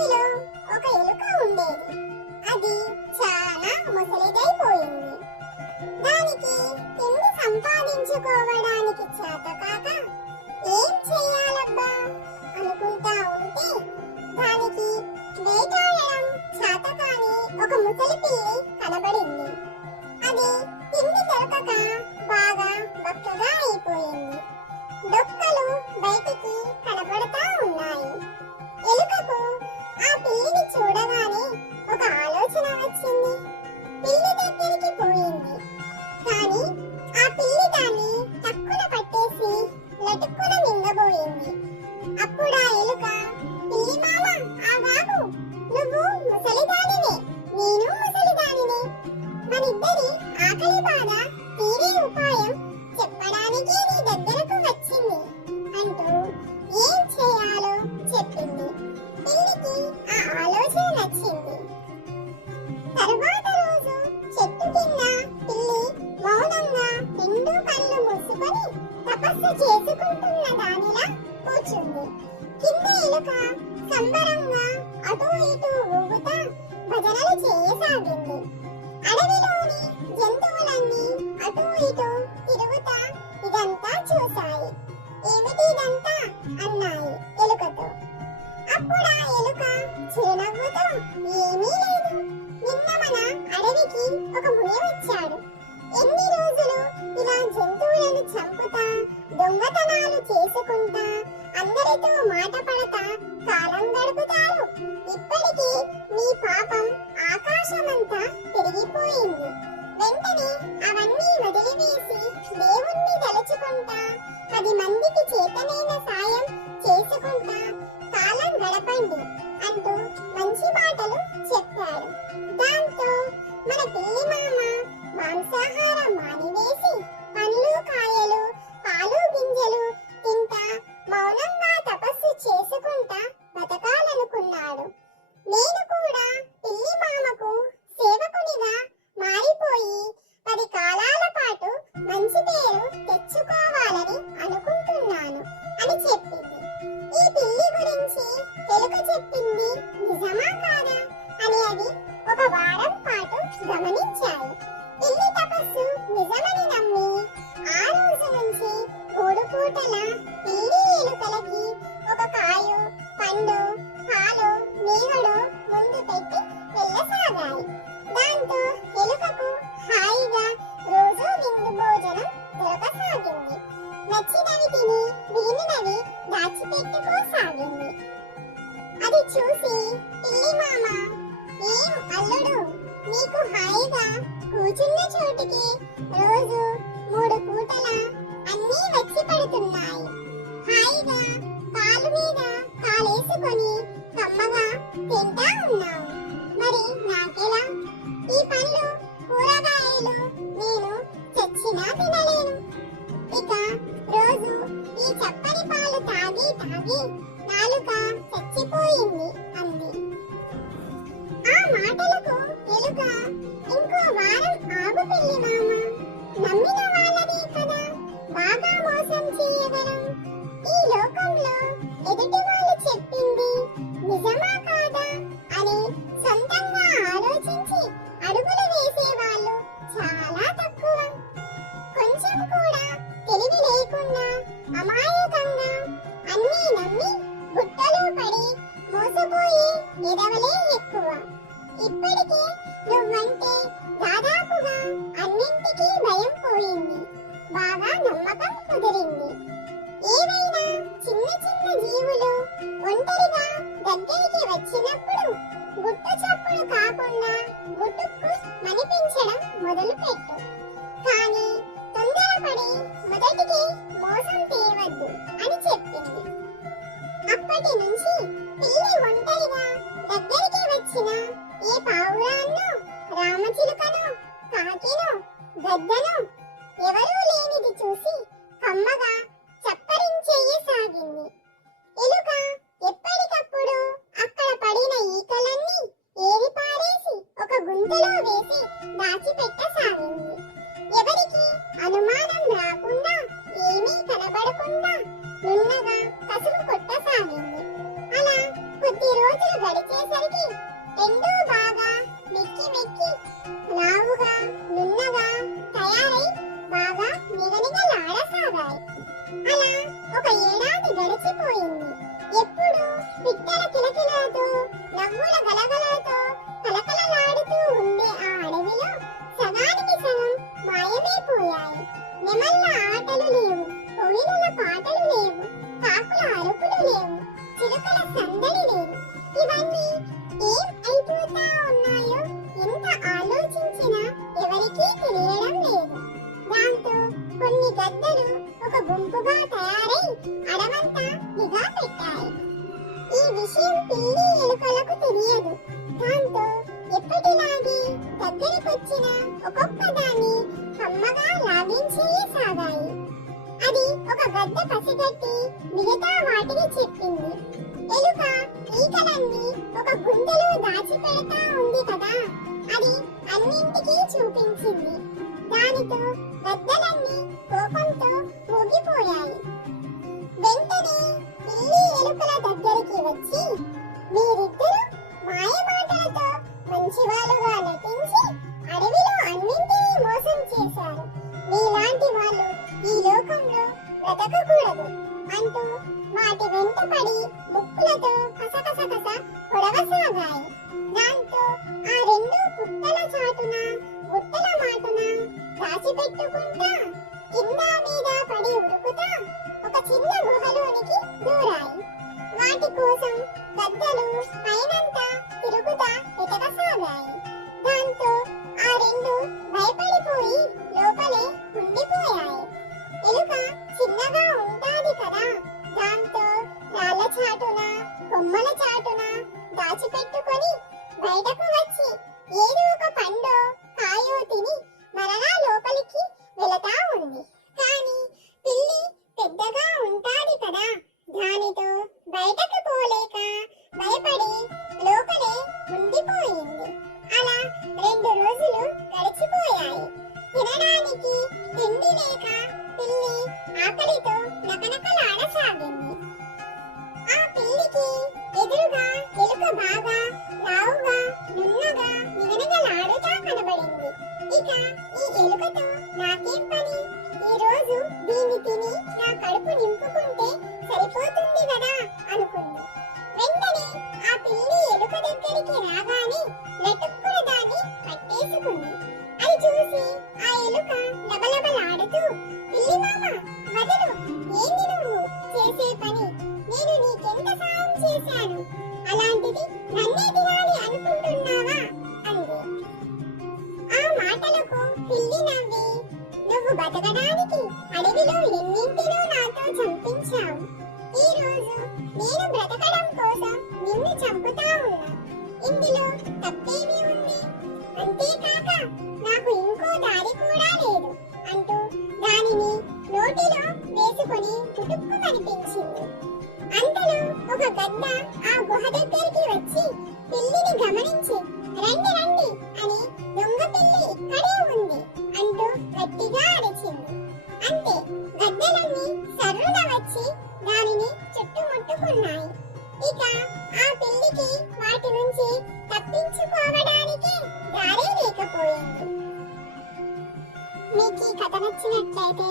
అడవిలో ఒక ఎలుక ఉండేది. అది చాలా ముసలిదైపోయింది. దానికి తిండి సంపాదించుకోవడానికి చేతకాక ఏం చెయ్యాలబ్బా అనుకుంటా ఉంటే దానికి వేటాడడం చేతకాని ఒక ముసలి పిల్లి కనబడింది. అది తిండి దొరకక బాగా బక్కగా అయిపోయింది. డొక్కలు బయటికి కనబడతా ఉన్నాయి. ఎలుకకు ఆ పిల్లిని చూడగానే ఒక ఆలోచన వచ్చింది. పిల్లి దగ్గరికి పోయింది. కానీ ఆ పిల్లి దాన్ని టక్కున పట్టేసి లటుక్కున మింగబోయింది. అప్పుడు ఆ ఎలుక, పిల్లి మామ ఆగాగు, నువ్వు ముసలిదానివే, నేను ముసలిదానినే, మనిద్దరి ఆకలి బాధ తీరే ఉపాయం చెప్పడానికి నీ దగ్గరకు వచ్చింది అంటూ ఏం చేయాలో చెప్పింది. పిల్లికి ఆ ఆలోచన నచ్చింది. తరువాత రోజు చెట్టు కింద పిల్లి మౌనంగా రెండు కళ్ళు మూసుకొని తపస్సు చేసుకుంటున్న దానిలా కూర్చుంది. కింద ఎలుక సంబరంగా అటూ ఇటూ ఊగుతా భజనలు చేయసాగింది. అడవిలోని జంతువులన్నీ అటూ ఇటూ తిరుగుతా ఇదంతా చూశాయి. ఏమిటి ఇదంతా అన్నాయి ఎలుకతో. అప్పుడు ఆ ఎలుక చిరునవ్వుతో, ఏమీ లేదు, నిన్న మన అడవికి ఒక ముని వచ్చాడు. ఎన్ని రోజులు ఇలా జంతువులను చంపుతా దొంగతనాలు చేసుకుంటా అందరితో మాట పడతా కాలం గడుపుతారు. ఇప్పటికీ మీ పాపం ఆకాశమంతా పెరిగిపోయింది. వెంటనే అవన్నీ వదిలివేసి దేవుణ్ణి తలుచుకుంటా 10 మందికి చేతనైన సాయం చేసుకుంటా కాలం గడపండి అంటూ మంచి మాటలు చెప్పాడు. దాంతో మన పిల్లి మామ మాంసాహారం మానివేసి పండ్లు కాయలు పాలు గింజలు తింటా మౌనంగా తపస్సు చేసుకుంటా బతకాలనుకున్నాడు. నేను కూడా పిల్లి మామకు సేవకునిగా మారిపోయి 10 కాలాల పాటు మంచి పేరు తెచ్చుకోవాలని అనుకుంటున్నాను అని చెప్పింది. ఈ పిల్లి గురించి ఎలుక చెప్పింది నిజమా కాదా అని అవి ఒక వారం పాటు గమనించాయి. పిల్లి తపస్సు నిజమని నమ్మి ఆ రోజు నుంచి 3 పూటల పిల్లి ఎలుకలకి ఒక కాయో పండు పాలు నీగడో ముందు పెట్టి వెళ్ళసాగాయి. దాంతో ఎలుకకు హాయిగా రోజు విందు భోజనం దొరకసాగింది. నచ్చినవి తిని మిగిలినవి దాచిపెట్టుకోసాగింది. అది చూసి పిల్లి మామ, ఏం అల్లుడు, నీకు హాయిగా కూర్చున్న చోటికి రోజు 3 పూటల అన్నీ వచ్చి పడుతున్నాయి. హాయిగా పాలు మీద కాలేసుకొని కమ్మగా తింటా ఉన్నావు. మరి నాకెలా? ఈ పండ్లు కూరగాయలు నేను చచ్చినా తినలేను. ఇక రోజు ఈ చప్పని పాలు తాగి తాగి నాలుక చచ్చిపోయింది అంది. ఆ మాటలకు ఎలుక, ఇంకో వారం ఆగు పిల్లి మామ, నమ్మిన వాళ్ళని కదా బాగా మోసం చేయగలం. ఈ లోకంలో ఎదుటి వాళ్ళు చెప్పింది నిజమా కాదా అని సొంతంగా ఆలోచించి అడుగులు వేసే వాళ్ళు చాలా తక్కువ. కొంచెం కూడా తెలివి లేకుండా అమాయకంగా అన్నీ నమ్మి గుట్టలో పడి మోసపోయే ఎదవలే ఎక్కువ. ఇప్పటికే నువ్వంటే దాదాపుగా అన్నింటికీ భయం పోయింది, బాగా నమ్మకం కుదిరింది. ఏవైనా చిన్న చిన్న జీవులు ఒంటరిగా దగ్గరికి వచ్చినప్పుడు గుట్టు చప్పుడు కాకుండా గుట్టుకు మనిపించడం మొదలుపెట్టు. కానీ తొందరపడి మొదటికి మోసం తేవద్దు అని చెప్పింది. అప్పటి నుంచి పిల్లి ఒంటరిగా దగ్గరికి వచ్చిన ఏ పావురాన్నో రామచిలుకనో కాకినో గద్దనో ఎవరూ లేనిది చూసి కమ్మగా చప్పరించేయసాగింది. ఎలుక ఎప్పటికప్పుడు అక్కడ పడిన ఈకలన్నీ ఏరిపారేసి ఒక గుంతలో వేసి దాచిపెట్టసాగింది. ఎవరికి అనుమానం రాకుండా ఏమీ కనబడకుండా నున్నగా కసుపు కొట్టసాగింది. అలా కొద్ది రోజులు గడిచేసరికి రెండూ బాగా మెక్కి మెక్కి లావుగా నున్నగా తయారై బాగా నిగనిగలాడసాగాయి. అలా ఒక ఏడాది గడిచిపోయింది. ఎప్పుడు పిట్టల కిలకిలతో నవ్వుల గలగలతో కలకలలాడుతూ ఉండే ఆ అడవిలో సగానికి సగం మాయమైపోయాయి. నెమళ్ళ ఆటలు లేవు, కోయిలల పాటలు లేవు, కాకుల అరుపులు లేవు, చిలుకల సందడి లేదు. ఇవన్నీ ఏం అయిపోతా ఉన్నాయో ఎంత ఆలోచించినా ఎవరికీ తెలియడం లేదు. దాంతో కొన్ని గద్దలు ఒక గుంపుగా తయారై అడవంతా నిఘా పెట్టాయి. ఈ విషయం పిల్లి ఎలుకలకు తెలియదు. దాంతో ఎప్పటిలాగే దగ్గరికొచ్చిన ఒక్కొక్క దాన్ని కమ్మగా లాగించేయసాగాయి. అది ఒక గద్ద పసిగట్టి మిగతా వాటికి చెప్పింది. ఎలుక ఈకలన్నీ ఒక గుండెలో దాచిపెడతా ఉంది కదా, అది అన్నింటికీ చూపించింది. దానితో గద్దలన్నీ కోపంతో ఊగిపోయాయి. వెంటనే పిల్లి ఎలుకల దగ్గరికి వచ్చి, మీరిద్దరూ మాయ మాటలతో మంచివాళ్ళుగా నటించి అడవిలో అన్నింటినీ మోసం చేశారు. మీలాంటి వాళ్ళు ఈ లోకంలో బ్రతకకూడదు అంటూ వాటి వెంట పడి ముక్కులతో కసకసకస పొడవసాగాయి. దాంతో ఆ రెండు పుట్టల చాటున గుట్టల మాటున దాచిపెట్టుకుంటా కింద మీద పడి ఉరుకుతా ఒక చిన్న గుహలోనికి దూరాయి. వాటి కోసం గద్దలు పైనంతా తిరుగుతా వెతకసాగాయి. దాంతో ఆ రెండు భయపడిపోయి లోపలే ఉండిపోయాయి. ఎలుక చిన్నగా ఉంటాది కదా, దాంతో రాళ్ళ చాటున కొమ్మల చాటున దాచిపెట్టుకొని బయటకు వచ్చి ఏదో ఒక పండో కాయో తిని మరలా లోపలికి వెళతా ఉంది. కానీ పిల్లి పెద్దగా ఉంటాది కదా, దానితో బయటకు పోలేక భయపడి లోపలే ఉండిపోయింది. అలా 2 రోజులు గడిచిపోయాయి. తినడానికి తిండి లేక పిల్లి ఆకలితో నకనకలాడసాగింది. ఆ పిల్లికి ఎదురుగా ఎలుక బాగా లావుగా నున్నగా నిగనిగలాడుతా కనబడింది. ఇక ఈ ఎలుకతో నాకేం పని, ఈ రోజు దీన్ని తిని నా కడుపు నింపుకుంటే సరిపోతుంది కదా అనుకుంది. వెంటనే ఆ పిల్లి ఎలుక దగ్గరికి రాగానే లటుక్కున దాన్ని పట్టేసుకుంది. అది చూసి ఆ ఎలుక లబలబలాడుతూ, పిల్లి మామ వదలు, ఏంది నువ్వు చేసే పని, నేను నీకెంత సాయం చేశాను, అలాంటిది నన్నే తినాలి అనుకుంటున్నావా అంది. ఆ మాటలకు పిల్లి నవ్వి, నువ్వు బతకడానికి అడవిలో ఎన్నింటినో నాతో చంపించావు. ఈ రోజు నేను బ్రతకడం కోసం నిన్ను చంపుతా ఉన్నా, ఇందులో తప్పేమీ ఉంది, అంతేకాక నాకు ఇంకో దారి కూడా లేదు అంటూ దానిని నోటిలో వేసుకొని చుటుక్కు కనిపించింది. అంతలో ఒక గద్ద ఆ గుహ దగ్గరికి వచ్చి పిల్లిని గమనించి, రండి రండి అని, దొంగ పిల్లి ఇక్కడే ఉంది అంటూ గట్టిగా అరిచింది. అంతే, గద్దలన్నీ సర్రున వచ్చి దానిని చుట్టుముట్టుకున్నాయి. ఇక ఆ పిల్లికి వాటి నుంచి తప్పించుకోవడానికి దారే లేకపోయింది. మీకు ఈ కథ నచ్చినట్లయితే